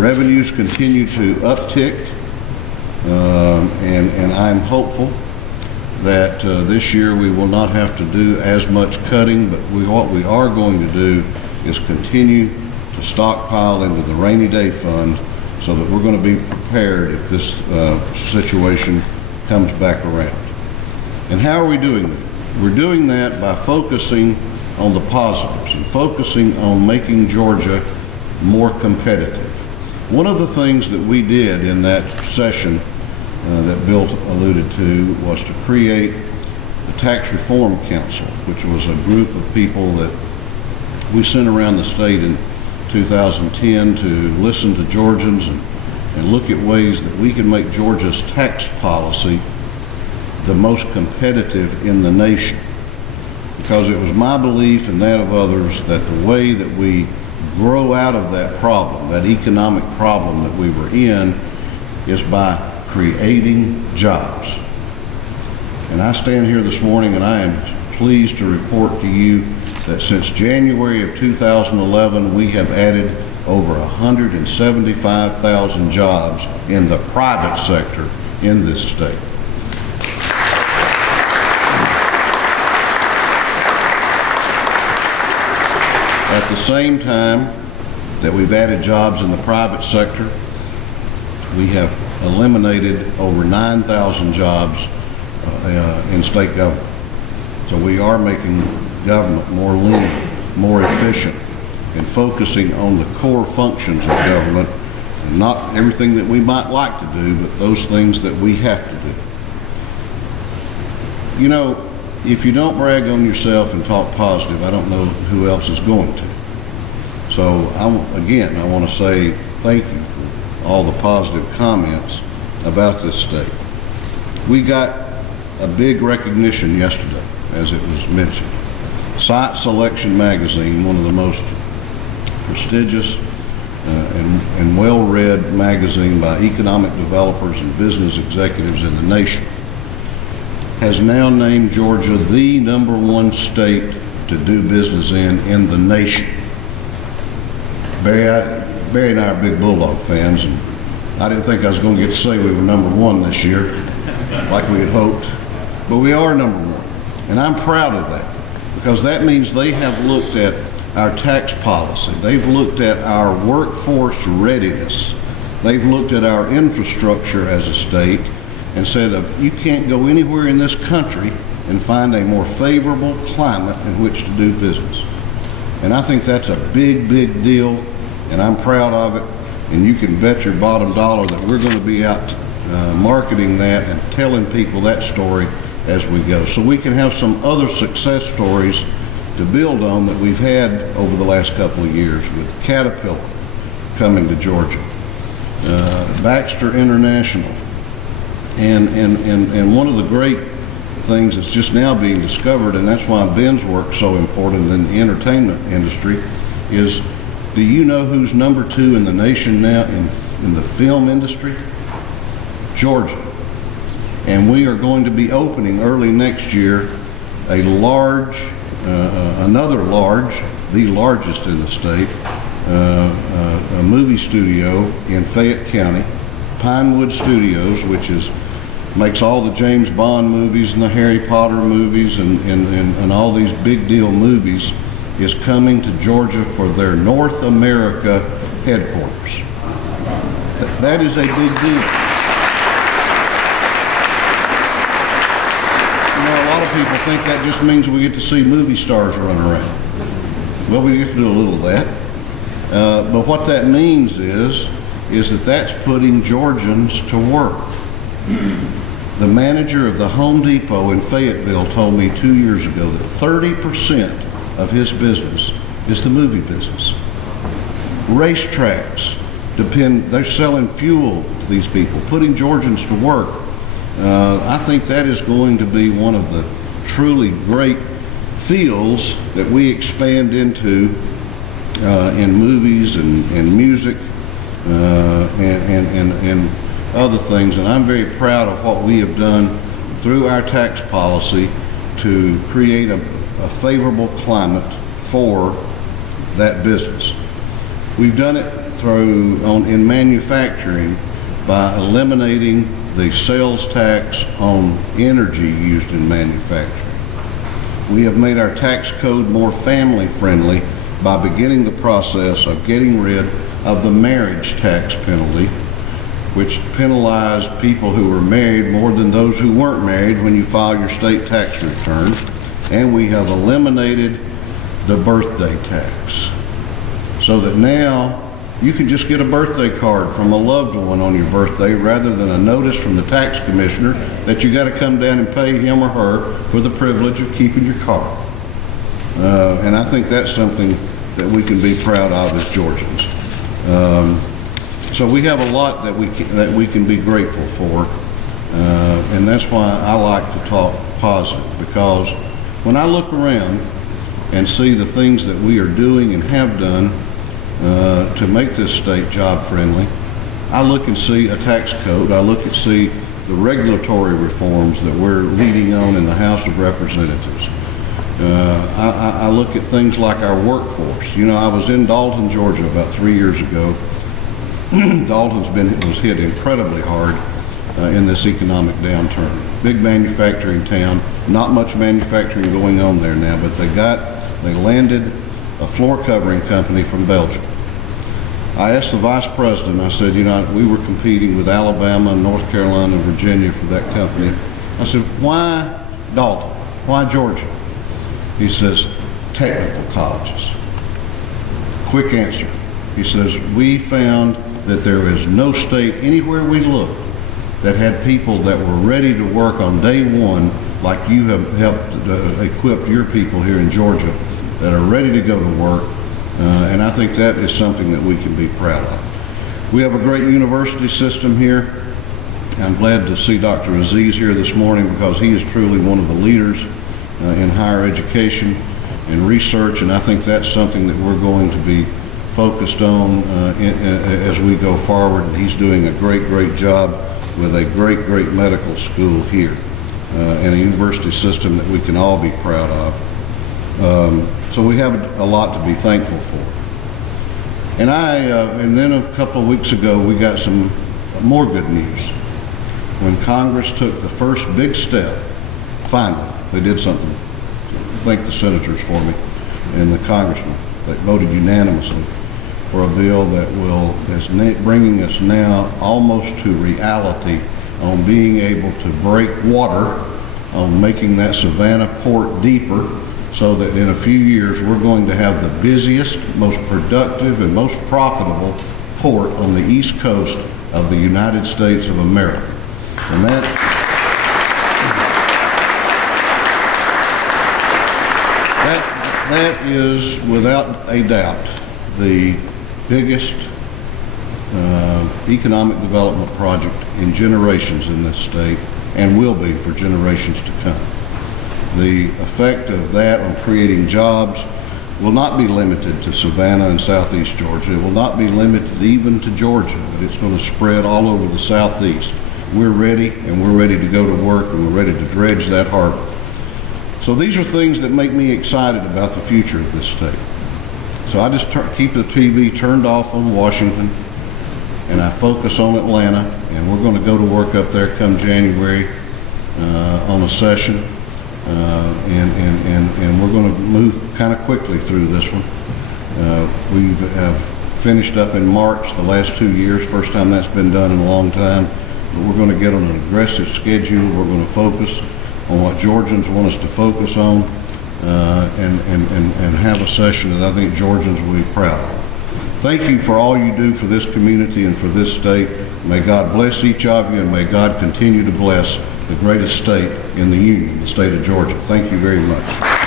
Revenues continue to uptick, and I'm hopeful that this year we will not have to do as much cutting, but what we are going to do is continue to stockpile into the rainy day fund so that we're going to be prepared if this situation comes back around. And how are we doing that? We're doing that by focusing on the positives and focusing on making Georgia more competitive. One of the things that we did in that session that Bill alluded to was to create the Tax Reform Council, which was a group of people that we sent around the state in 2010 to listen to Georgians and look at ways that we can make Georgia's tax policy the most competitive in the nation. Because it was my belief and that of others that the way that we grow out of that problem, that economic problem that we were in, is by creating jobs. And I stand here this morning and I am pleased to report to you that since January of 2011, we have added over 175,000 jobs in the private sector in this state. At the same time that we've added jobs in the private sector, we have eliminated over 9,000 jobs in state government. So we are making government more lean, more efficient, and focusing on the core functions of government, and not everything that we might like to do, but those things that we have to do. You know, if you don't brag on yourself and talk positive, I don't know who else is going to. So I want to say thank you for all the positive comments about this state. We got a big recognition yesterday, as it was mentioned. Site Selection Magazine, one of the most prestigious and well-read magazine by economic developers and business executives in the nation, has now named Georgia the #1 state to do business in the nation. Barry and I are big Bulldog fans, and I didn't think I was going to get to say we were #1 this year, like we had hoped, but we are #1, and I'm proud of that, because that means they have looked at our tax policy, they've looked at our workforce readiness, they've looked at our infrastructure as a state, and said you can't go anywhere in this country and find a more favorable climate in which to do business. And I think that's a big, big deal, and I'm proud of it. And you can bet your bottom dollar that we're going to be out marketing that and telling people that story as we go. So we can have some other success stories to build on that we've had over the last couple of years, with Caterpillar coming to Georgia, Baxter International, and one of the great things that's just now being discovered, and that's why Ben's work so important in the entertainment industry, is, do you know who's #2 in the nation now in the film industry? Georgia. And we are going to be opening early next year a large, the largest in the state, a movie studio in Fayette County, Pinewood Studios, which makes all the James Bond movies and the Harry Potter movies and all these big deal movies, is coming to Georgia for their North America headquarters. That is a big deal. You know, a lot of people think that just means we get to see movie stars run around. Well, we get to do a little of that. But what that means is that that's putting Georgians to work. The manager of the Home Depot in Fayetteville told me 2 years ago that 30% of his business is the movie business. Racetracks they're selling fuel to these people, putting Georgians to work. I think that is going to be one of the truly great fields that we expand into in movies and music and other things. And I'm very proud of what we have done through our tax policy to create a favorable climate for that business. We've done it in manufacturing by eliminating the sales tax on energy used in manufacturing. We have made our tax code more family friendly by beginning the process of getting rid of the marriage tax penalty, which penalized people who were married more than those who weren't married when you file your state tax return. And we have eliminated the birthday tax, so that now you can just get a birthday card from a loved one on your birthday rather than a notice from the tax commissioner that you got to come down and pay him or her for the privilege of keeping your car. And I think that's something that we can be proud of as Georgians. So we have a lot that we can be grateful for, and that's why I like to talk positive, because when I look around and see the things that we are doing and have done to make this state job friendly, I look and see a tax code, I look and see the regulatory reforms that we're leading on in the House of Representatives. I look at things like our workforce. You know, I was in Dalton, Georgia about 3 years ago. Dalton's was hit incredibly hard in this economic downturn. Big manufacturing town, not much manufacturing going on there now, but they landed a floor covering company from Belgium. I asked the vice president, I said, you know, we were competing with Alabama, North Carolina, and Virginia for that company. I said, why Dalton? Why Georgia? He says, technical colleges. Quick answer. He says, we found that there is no state anywhere we look that had people that were ready to work on day one like you have helped equip your people here in Georgia that are ready to go to work. And I think that is something that we can be proud of. We have a great university system here. I'm glad to see Dr. Aziz here this morning because he is truly one of the leaders in higher education and research, and I think that's something that we're going to be focused on as we go forward. And he's doing a great job with a great medical school here and a university system that we can all be proud of. So we have a lot to be thankful for. And then a couple of weeks ago, we got some more good news. When Congress took the first big step, finally, they did something. Thank the senators for me and the congressmen that voted unanimously for a bill that is bringing us now almost to reality on being able to break water, on making that Savannah port deeper, so that in a few years we're going to have the busiest, most productive, and most profitable port on the east coast of the United States of America. And that is without a doubt the biggest economic development project in generations in this state, and will be for generations to come. The effect of that on creating jobs will not be limited to Savannah and southeast Georgia. It will not be limited even to Georgia, but it's going to spread all over the southeast. We're ready, and we're ready to go to work, and we're ready to dredge that harbor. So these are things that make me excited about the future of this state. So I just keep the TV turned off on Washington, and I focus on Atlanta, and we're going to go to work up there come January on a session, and we're going to move kind of quickly through this one. We have finished up in March the last 2 years, first time that's been done in a long time, but we're going to get on an aggressive schedule. We're going to focus on what Georgians want us to focus on, and have a session that I think Georgians will be proud of. Thank you for all you do for this community and for this state. May God bless each of you, and may God continue to bless the greatest state in the Union, the state of Georgia. Thank you very much.